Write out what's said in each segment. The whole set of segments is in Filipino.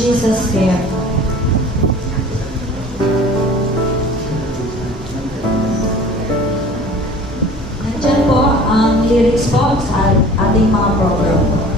Jesus Care. Nandyan po ang lyrics po sa ating mga program.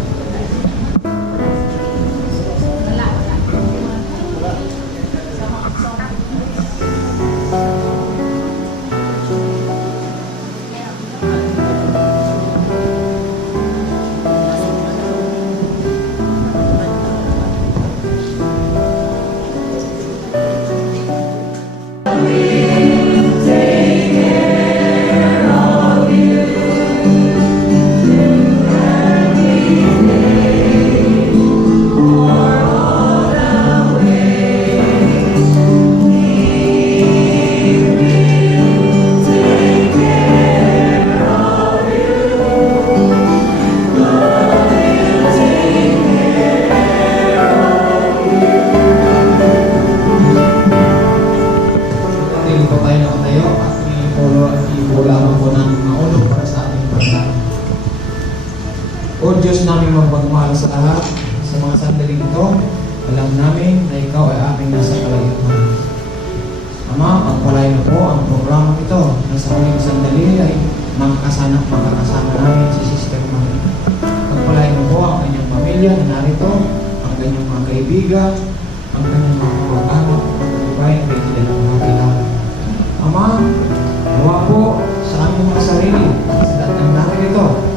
O Diyos namin magpagmahal sa lahat, sa mga sandaling ito, alam namin na Ikaw ay aming nasa kalayuan. Ama, pagpalain na po ang programa ito na sa huling sandali ay makakasama namin si Sister Marie. Pagpalain na po ang kanyang pamilya na narito, ang kanyang mga kaibigan, ang kanyang mga kapag-anak, ang kalibayan kay sila ng mga kailangan. Ama, nawa po sa aming mga sarili, sa lahat ng narito,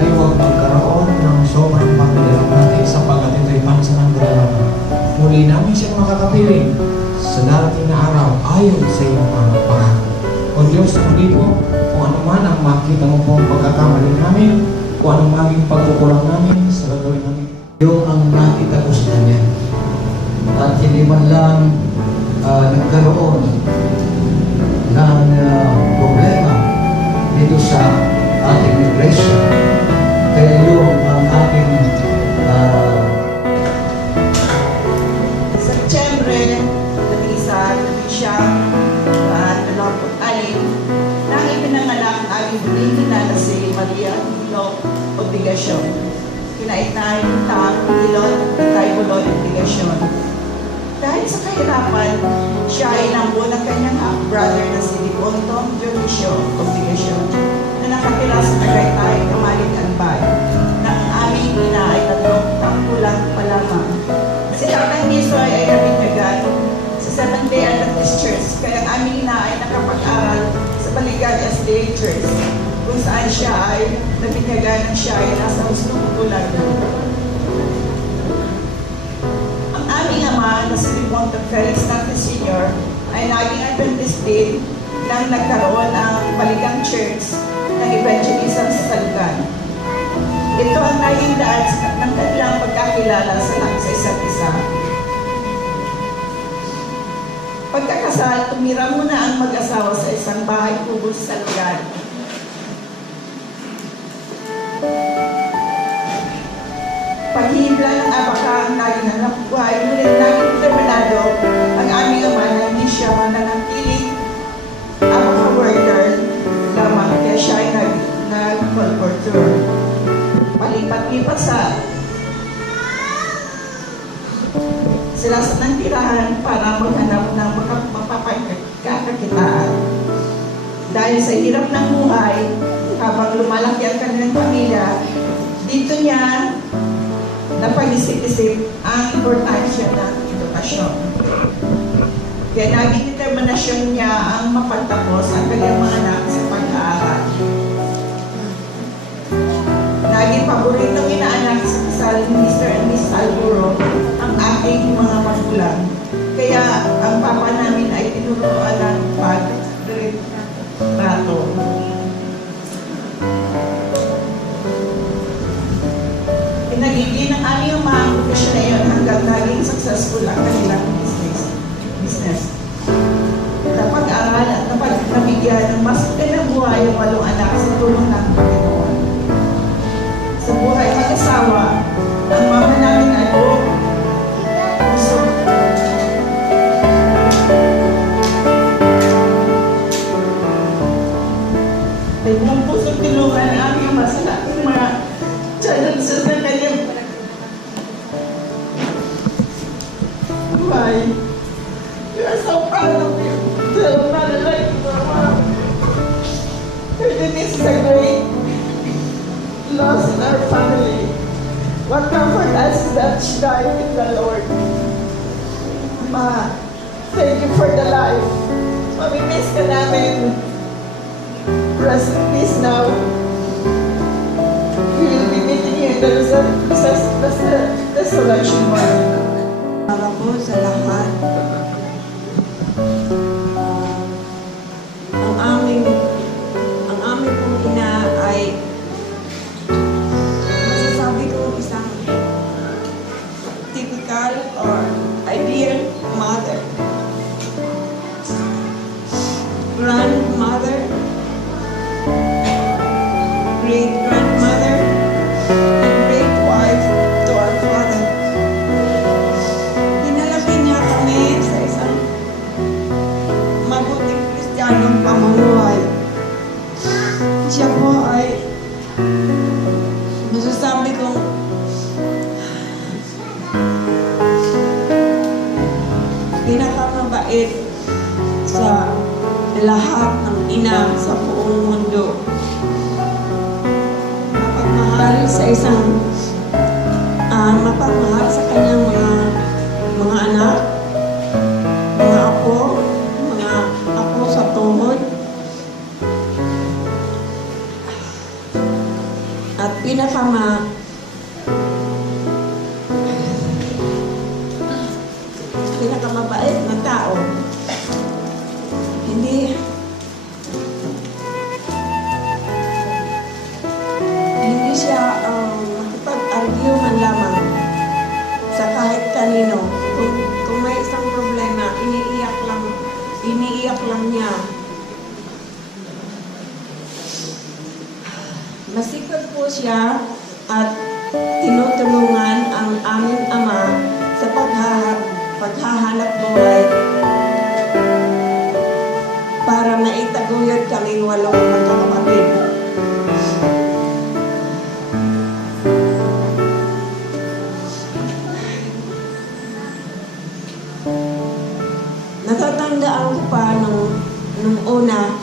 ay huwag magkaroon ng sobrang pagdadalawang sapagat ito'y pansamantala. Muli namin siyang makakapiling sa darating na araw ayon sa iyong mga pangako. O Diyos, muli po, kung ano man ang makita mo po ang pagkakamali namin, kung anong maging pagkukulang namin sa gagawin namin. Yung ang nakita ko sa kanya. At hindi man lang nagkaroon ng problema dito sa ating iglesia. Kaya yung ang aking September, siyang 26, nang ipinanganak ang aming buling na si Maria Hilot Obligasyon. Kinaitay taang Hilot Taybulon Obligasyon. Dahil sa kahirapan, siya ay nanggo ng kanyang half-brother na si Dipontong Dionisio Obligasyon na nakatira sa Tagaytay, Kamalit Albay. Nang aming ina ay 3 taong gulang pa lamang. Si Tatay Nisoy ay nabinyagan sa Seventh-day Adventist Church, kaya ang aming ina ay nakapag-aral sa Baligan SDA Church, kung saan siya ay nabinyagan ng siya ay nasa hustong tulang. Ang aming ama na si Dipontong Felix Nante Sr. ay naging Adventist din nang nagkaroon ang Baligang Church ng evangelism sa Salgan. Ito ang naging daan ng kanilang pagkakilala sa isa't isa. Pagkakasal, tumira muna ang mag-asawa sa isang bahay kubo sa Salgan. Paghihibla ng abaka ang naging hanap buhay, ngunit naging determinado ang aming ama na hindi siya mananatiling abaka worker lamang, kaya siya ay nag-colporteur. Palipat-lipat sila sa ng tirahan para maghanap ng mapapagkakakitaan. Dahil sa hirap ng buhay, habang lumalaki ang kanilang pamilya, dito niya napag-isip-isip ang importansya ng edukasyon. Kaya naging determinasyon niya ang mapagtapos ang kanyang mga anak sa pag-aaral. Naging paboritong inaanak sa kasal ni Mr. and Miss Alburo ang aking mga magulang. Kaya ang papa namin ay tinuruan ng pag-retrato. Pinagiging ng aming mga profesyon na yun hanggang naging successful ang kanilang business. Napag-aral at nabigyan ng mas magandang buhay ang 8 anak sa tulong ng Panginoon. Sa buhay mag-asawa, ang mama namin ay puso. Ay buong puso tulungan ang aming ama sa aking mga challenges na kanyang Tell Mother like Mama. This is a great loss in our family. What comfort us is that she died in the Lord. Ma, thank you for the life. Mamimiss ka namin. Rest in peace now. We will be meeting you in the resurrection morning. Para po sa lahat, ang aming pong ina ay masasabi ko isang typical or ideal mother, grandmother, great grandmother, and great wife to our father. Pinalaki niya kami sa isang mabuting Kristiyanong pamumuhay. Siya po ay masasabi kong pinakamabait sa lahat ng ina sa buong mundo. Mapagmahal sa mapagmahal sa kanyang mga anak, mga apo sa tuhod, at pinakamabait na tao. Hindi siya makipag-argue man lamang sa kahit kanino. Kung may isang problema, iniiyak lang niya. Masikap po siya at tinutulungan ang aming ama sa paghahanap buhay para maitaguyod kaming 8 magkakapatid. Natatandaan ko pa nung una,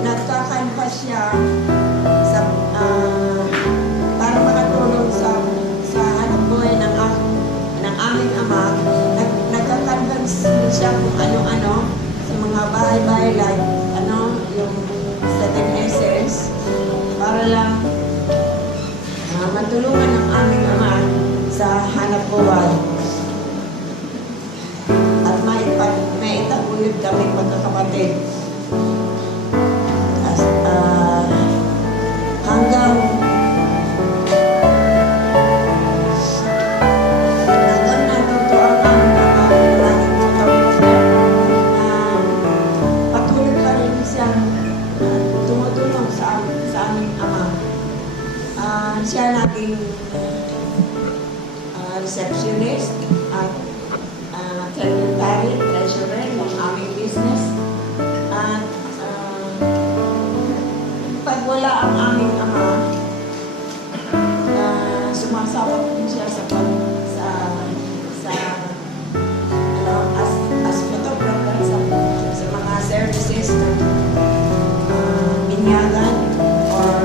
nagkakanvas siya para makatulong sa hanap buhay ng aming ama. Nagkakanvas siya kung ano-ano sa mga bahay-bahay like yung 7 SS para lang matulungan ng aming ama sa hanap buhay at maitaguyod kaming magkakapatid. Hanggang natuto ang aming ama laging patuloy pa rin siyang tumutulong sa aming ama. Siya naging receptionist at secretary, treasurer ng aming business. At pag wala ang aming ama, sumasabot din siya as photographer sa mga services ng binyagan or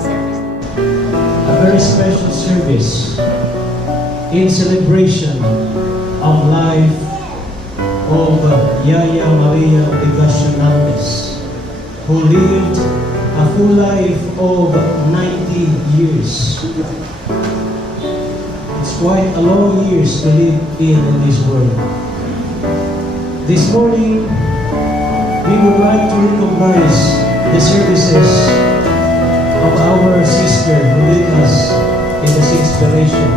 service. A very special service in celebration of life of Yaya Maria Obligacion Nandez, who lived a full life of 90 years. It's quite a long years to live in this world. This morning, we would like to recognize the services of our sister who led us in this inspiration.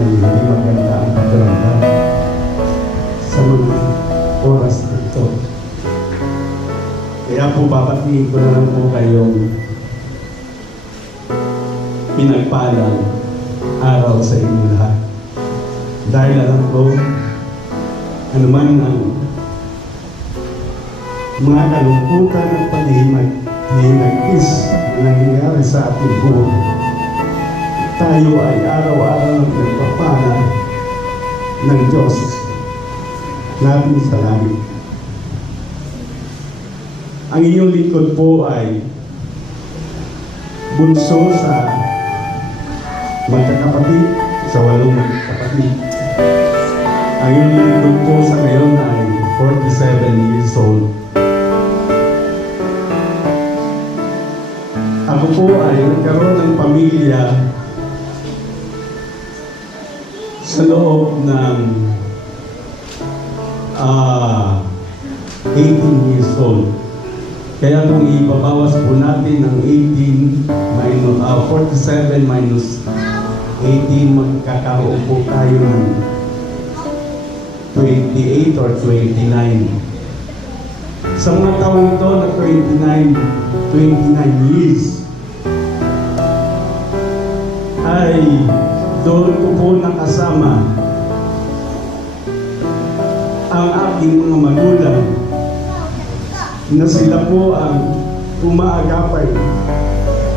ay hindi maganda ang pakiramdam sa mga oras na ito. Kaya po papatingin ko na lang po kayong pinagpalang araw sa inyo lahat. Dahil alam ko, ano man ang mga kalungkutan at paghihimagis na nangyayari sa ating buhay, tayo ay araw-araw nagpapala ng Diyos natin sa langit. Ang inyong lingkod po ay bunso sa magkakapatid, sa 8 magkakapatid. Ang inyong lingkod po sa ngayon ay 47 years old. Ako po ay nagkaroon ng pamilya sa loob ng 18 years old. Kaya kung ibabawas po natin ng 47 minus 18, magkakaroon po tayo ng 28 or 29. Sa mga taong ito na 29 years, ay doon ko po nakasama ang aking mga magulang na sila po ang umaagapay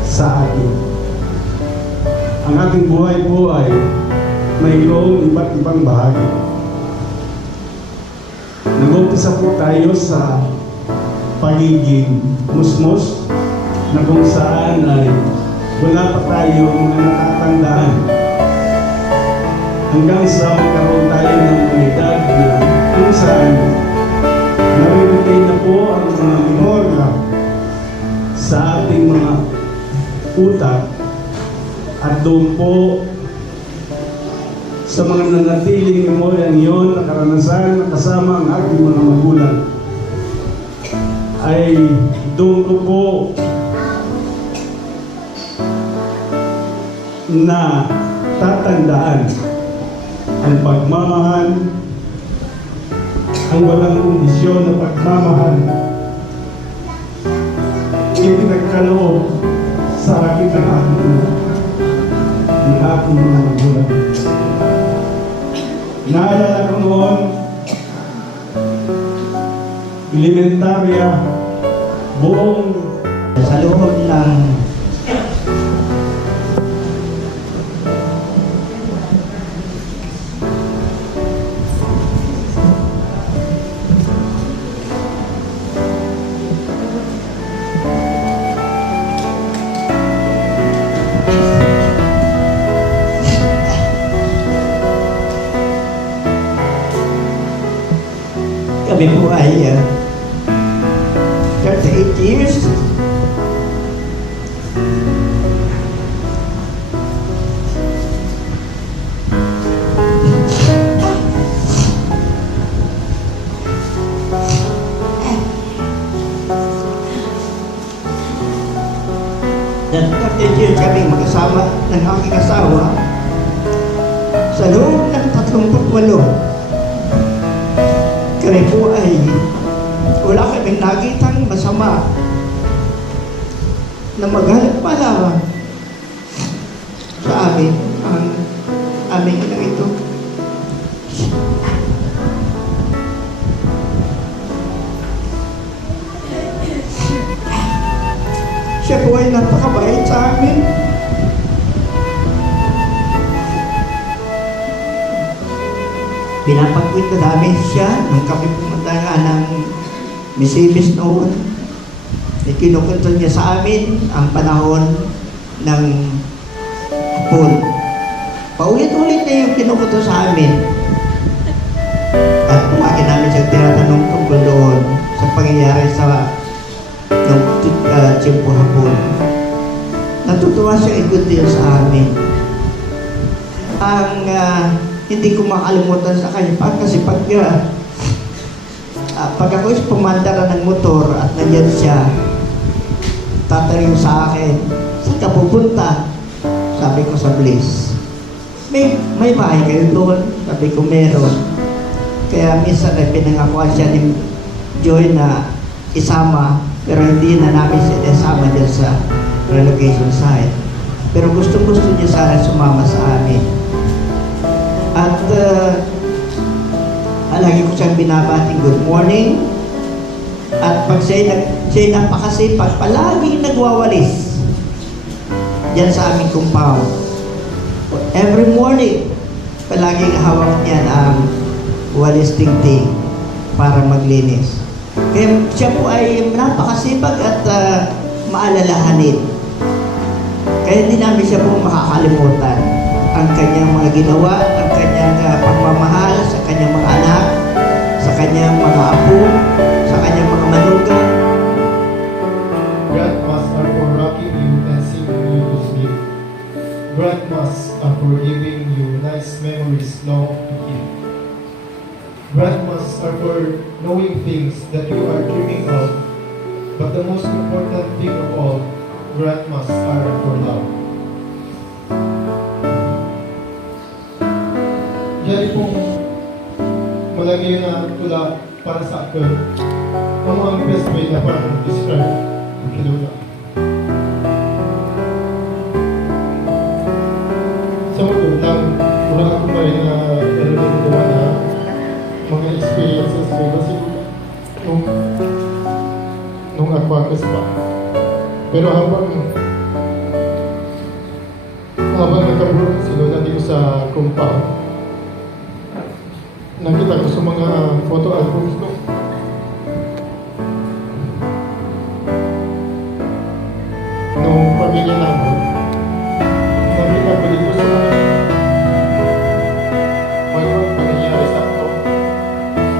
sa akin. Ang ating buhay po ay mayroong iba't ibang bahagi. Nag-umpisa po tayo sa pagiging musmos na kung saan ay wala pa tayo mga natatandaan hanggang sa magkaroon tayo ng mga edad na kung saan nare-retain na po ang mga memorya sa ating mga utak at doon po sa mga nanatiling memorya niyon na karanasan na kasama ang aking mga magulang ay doon ko po na tatandaan ang pagmamahal, ang walang kondisyon na pagmamahal ipinagkaloob sa akin ng aking mga magulang. Naalala ko noon, elementarya, buong Sa loob ng kami po ay 38 years. Dan 38 years kami magkasama ng aking asawa sa loob ng 38. Kami po ay wala kaming nakitang masama na maghanap pala sa amin ang aming inang ito. Siya po ay napakabait sa amin. Pinapagkwento namin siya nung kami pumunta nga ng Misibis noon. Ikinukwento niya sa amin ang panahon ng hapon. Paulit-ulit niya yung kinukwento sa amin. At kumakin namin siya tinatanong tungkol doon sa pangyayari sa tiyempo hapon. Natutuwa siya i-good sa amin. Ang hindi ko makalimutan sa kanya kasi pag ako is pumandara ng motor at nandiyan siya, tatanong sa akin, saan ka pupunta? Sabi ko sa Bliss. may bahay kayo doon? Sabi ko, meron. Kaya minsan ay pinangakuan siya ni Joy na isama, pero hindi na namin siya isama dyan sa relocation site. Pero gusto niya sana sumama sa amin. At lagi ko siyang binabating good morning. At pag siya'y napakasipag, palaging nagwawalis dyan sa aming compound. Every morning, palaging hawak niyan ang walis tingting para maglinis. Kaya siya po ay napakasipag at maalalahanin. Kaya hindi namin siya po makakalimutan. Ang kanyang mga ginawa, ang kanyang pagmamahal sa kanyang mga anak, sa kanyang mga apo, sa kanyang mga manugang. Grandmas are for rocking you and singing you to sleep. Grandmas are for giving you nice memories long to keep. Grandmas are for knowing things that you are dreaming of. But the most important thing of all, grandmas are for love. Diyan pong malagay na tula para sa akin. Ang mga best way na parang describe ang kilula. Sa mga lang, wala ako pa rin na meron gawa na mga experiences ko kasi nung aquacus pa. Pero habang nagkaroon si Lola dito sa compound, nakita ko sa mga photo albums ko. Nung pamilya namin, nakita ko dito sa mga pangyayari sa ato.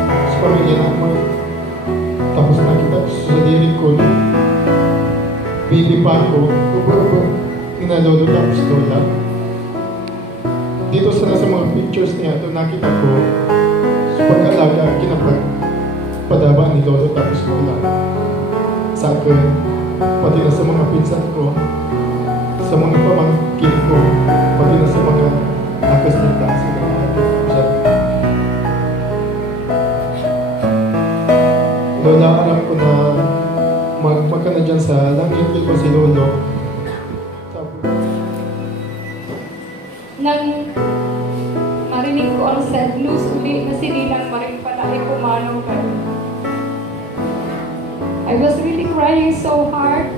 Sa pamilya namin. Tapos nakita ko sa diri ko, baby pa ako, inalolo tapos lola. Dito sa nasa mga pictures niya, ito nakita ko sa pag-alaga, kinapagpadaba ni lolo tapos lola. Sa akin, pati na sa mga pinsan ko, sa mga pamangkin ko, pati na sa mga akas ng klase na mga Lola, alam ko na magka na dyan sa langit ko si Lolo. Nang marinig ko ang sad news uli na sinilang maring pala ay pumanaw kayo. I was really crying so hard.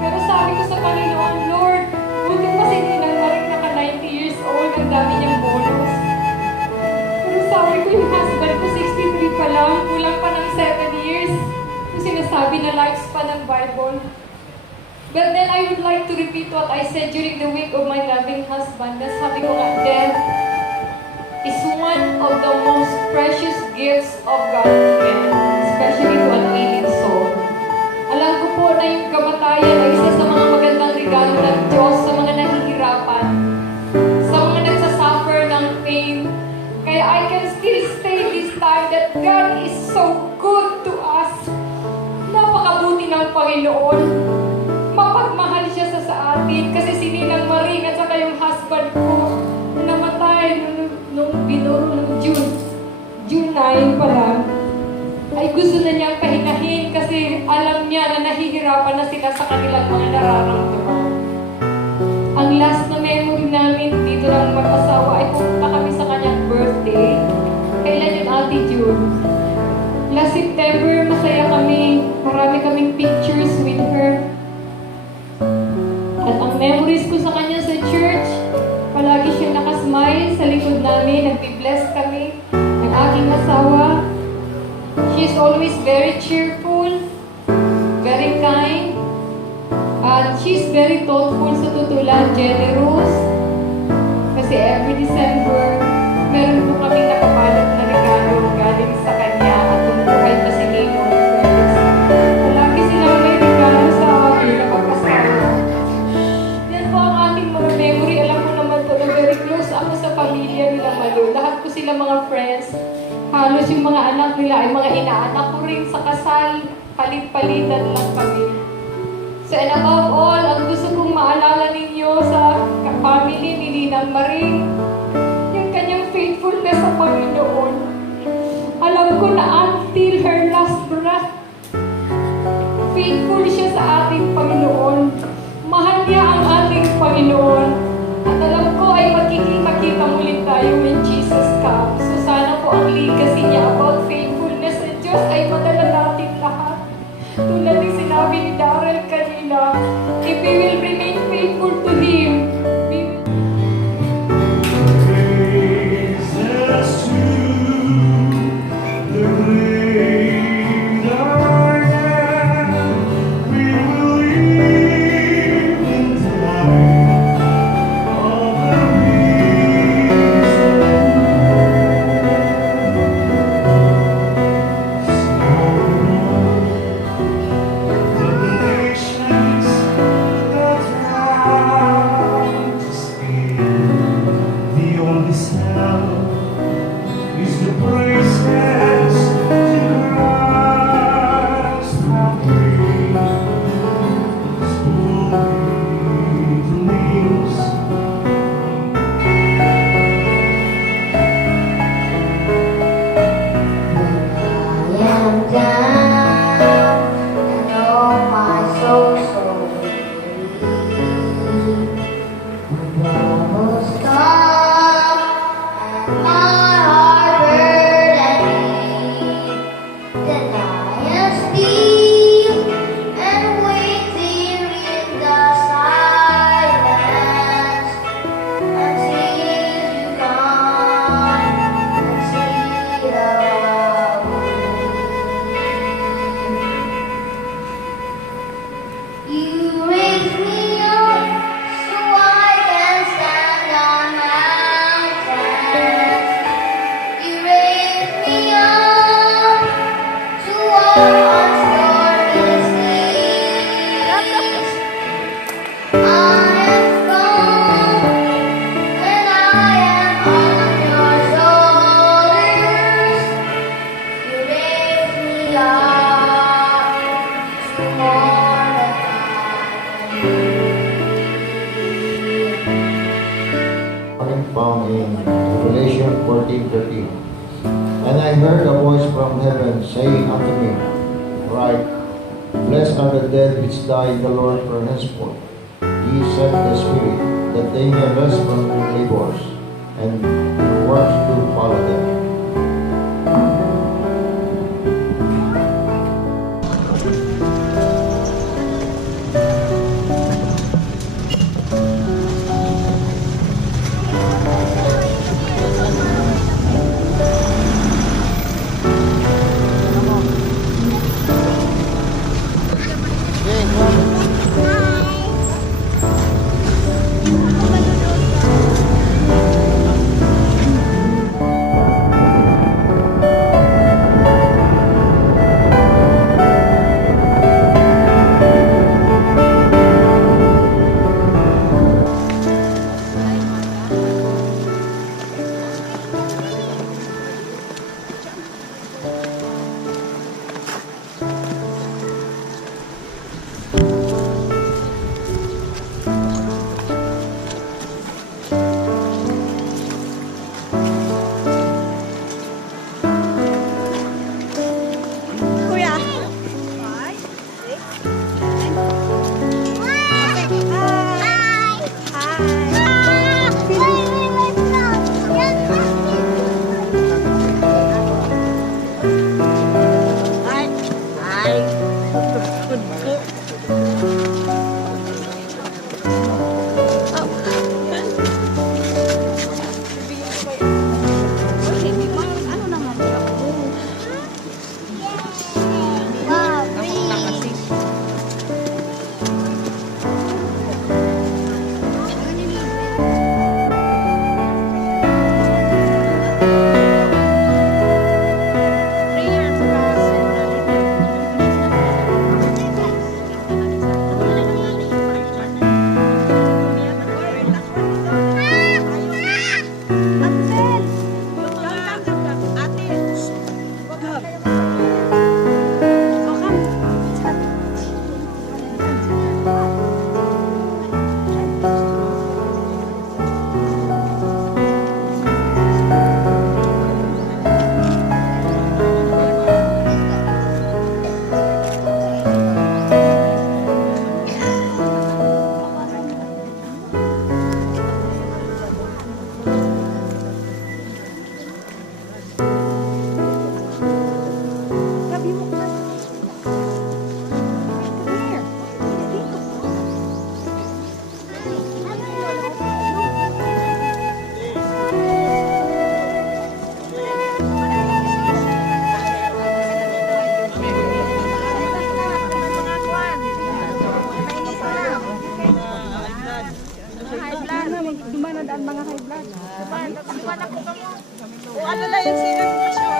Pero sabi ko sa Panginoon, Lord, buti pa sinilang maring naka 90 years old, ang dami niyang bonus. Pero sabi ko yung husband ko 63 pa lang, kulang pa ng 7 years. Yung sinasabi na lifespan ng Bible. But then I would like to repeat what I said during the week of my loving husband. Na sabi ko nga, death is one of the most precious gifts of God to men, especially to an ailing soul. Alam ko po na yung kamatayan ay isa sa mga magandang regalo ng Diyos sa mga nahihirapan, sa mga nagsasuffer ng pain. Kaya I can still say this time that God is so good to us. Napakabuti ng Panginoon. Mapagmahal siya sa atin kasi sinilang Maring at saka yung husband ko namatay nung June 9 pa lang. Ay gusto na niyang pahingahin kasi alam niya na nahihirapan na sila sa kanilang mga nararamdaman. Ang last na memory namin dito ng mag-asawa ay pumunta kami sa kanyang birthday. Kailan yun, Ate June? Last September, masaya kami. Marami kaming pictures with her. At ang memories ko sa kanya sa church, palagi siyang nakasmile sa likod namin, nagbi-bless kami ng aking asawa. She's always very cheerful, very kind, at she's very thoughtful sa tutulan, generous. Kasi every December, meron po kami nakapalot na regalo galing sa kanya at kung buhay pa si Nino. Palagi silang may regalo sa akin na pag-asawa. Yan po ang ating mga memory. Alam mo naman po na very close ako sa pamilya nila Malo. Lahat ko sila mga friends. Halos yung mga anak nila ay mga inaanak ko rin sa kasal. Palit-palitan lang kami. So and above all, ang gusto kong maalala ninyo sa family ni Ninang Maring, ko na until her last breath, faithful siya sa ating Panginoon. Mahal niya ang ating Panginoon. At alam ko ay magkikita muli tayo when Jesus comes. So sana po ang legacy niya about faithfulness sa Diyos ay madala natin lahat. Tulad ng sinabi ni Darrell kanina, if we will remain faithful to Him, we will found in Revelation 14:13. And I heard a voice from heaven saying unto me, Write, Blessed are the dead which die in the Lord for henceforth. He sent the Spirit, that they may rest from their labors, and their works do follow them. O ano na yung celebration?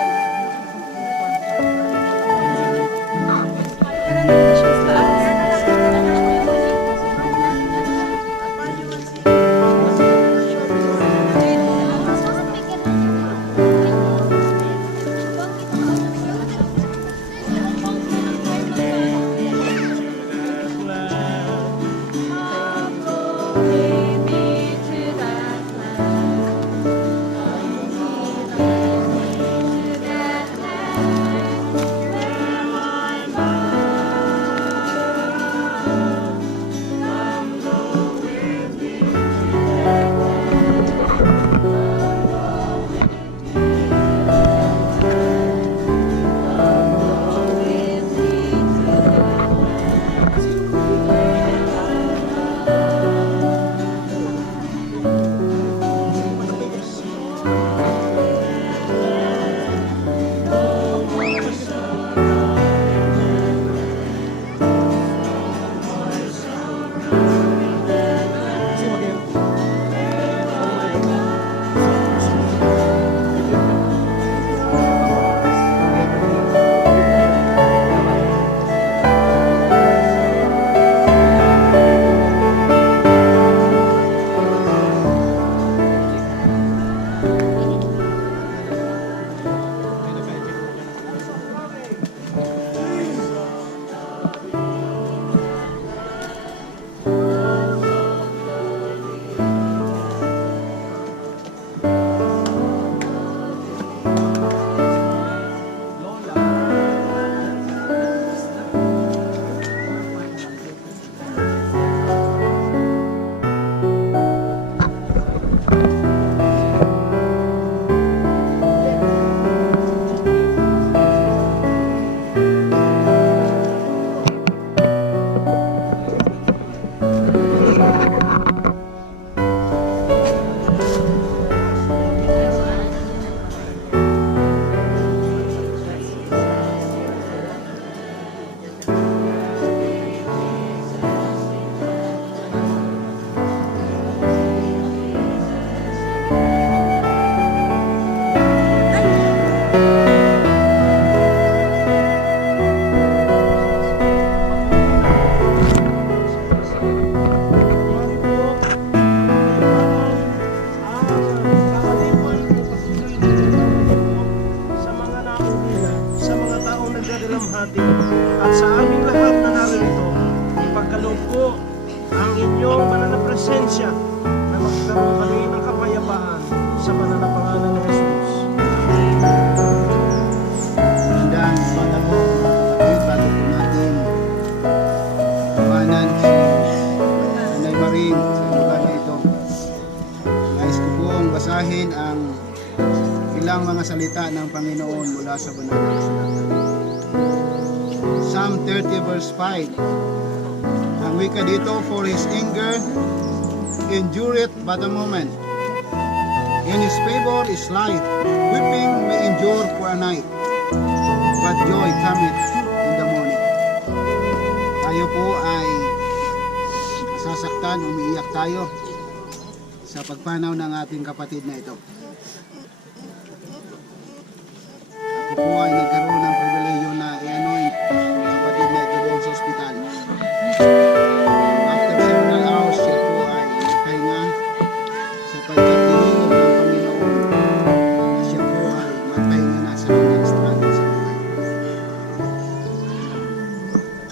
At sa aming lahat na naririto, ipagkaloob ko ang inyong banal na presensya na magkaroon kami ng kapayapaan sa banal na pangalan ni Jesus. Magandang umaga po mga kapatid, bago po natin tawanan si Nanay Maring sa lugar na ito. Nais ko pong basahin ang ilang mga salita ng Panginoon mula sa banal na kasulatan. Psalm 30 verse 5. Ang wika dito, for his anger endureth but a moment. In his favor is life. Weeping may endure for a night, but joy cometh in the morning. Tayo po ay masasaktan, umiiyak tayo sa pagpanaw ng ating kapatid na ito. Ako po ay nagkaroon ng pribileyo na i-anoint ang kapatid na ito doon sa ospital. After several hours, siya po ay nagpahinga sapagkat tinilog ng Panginoon na siya po ay magpahinga na sa kanyang struggle sa buhay.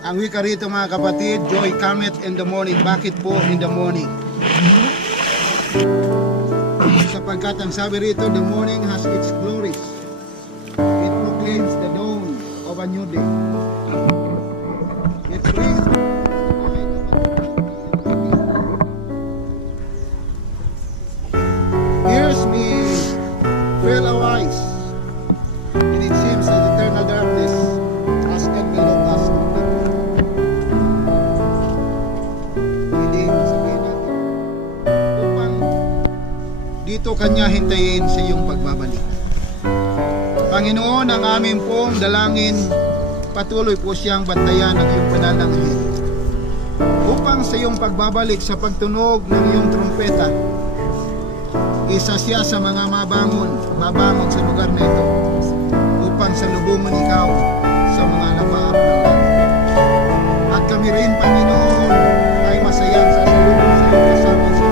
Ang wika rito mga kapatid, joy cometh in the morning. Bakit po in the morning? Sapagkat ang sabi rito, the morning has its glories. It proclaims the dawn of a new day. It brings ears may fail our eyes, and it seems that eternal darkness has enveloped us completely. Hindi sabihin natin upang dito kanya hintayin sa iyong pagbabalik. Panginoon, ang aming pong dalangin, patuloy po siyang bantayan ng iyong banal na anghel upang sa iyong pagbabalik sa pagtunog ng iyong trumpeta, Isa siya sa mga mabangon sa lugar na ito upang salubungan ikaw sa mga lapaap ng langit. At kami rin, Panginoon, ay masayang sasalubong sa iyo kasama sa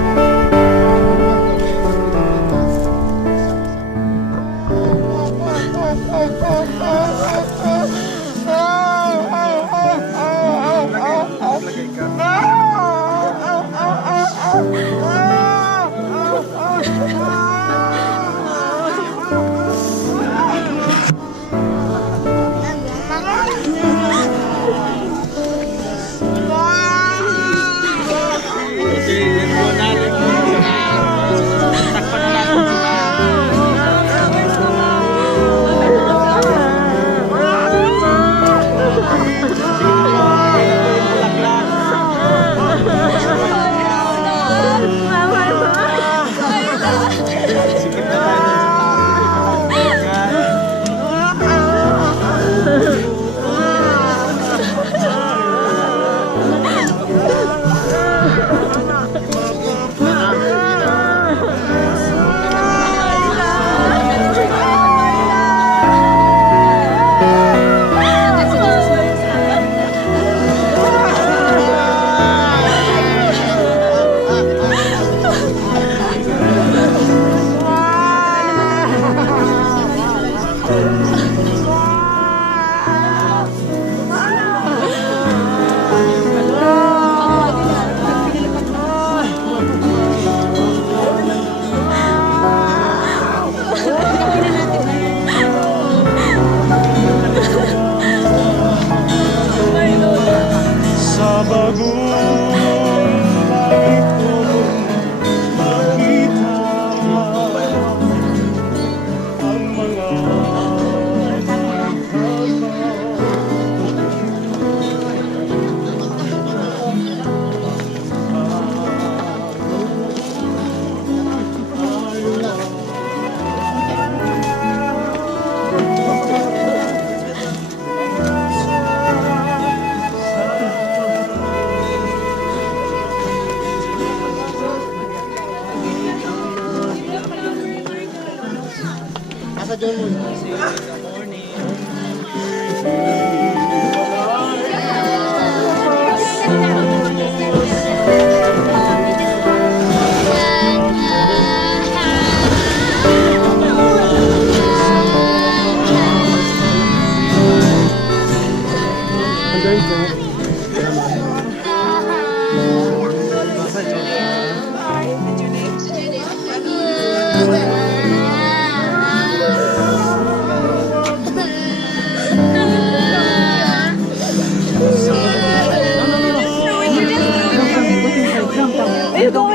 You go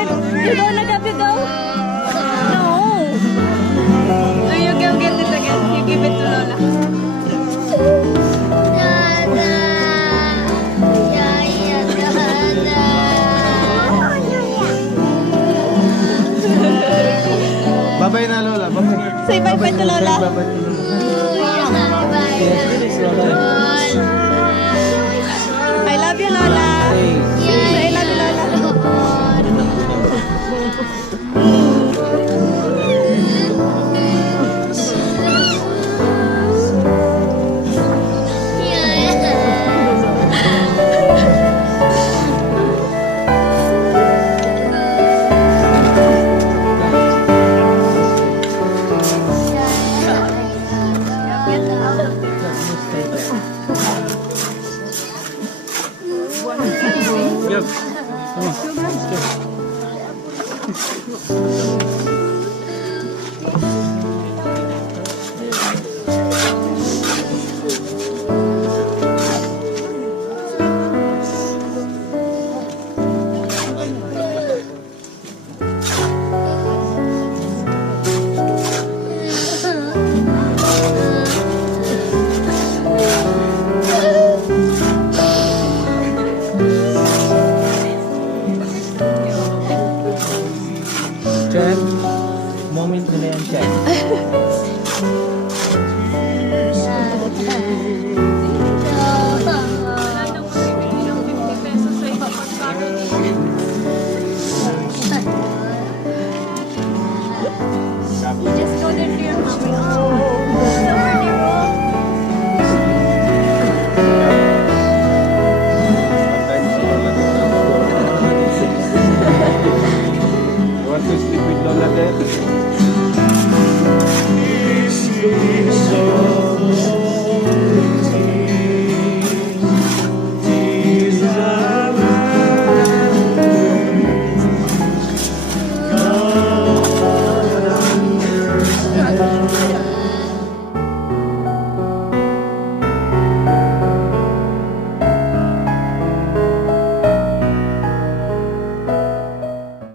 Nagap, you go. No. No, you go get it again. You give it to Lola. Bye-bye na, Lola. Bye-bye. Say bye-bye to Lola. Bye-bye to Lola. Yes, Lola.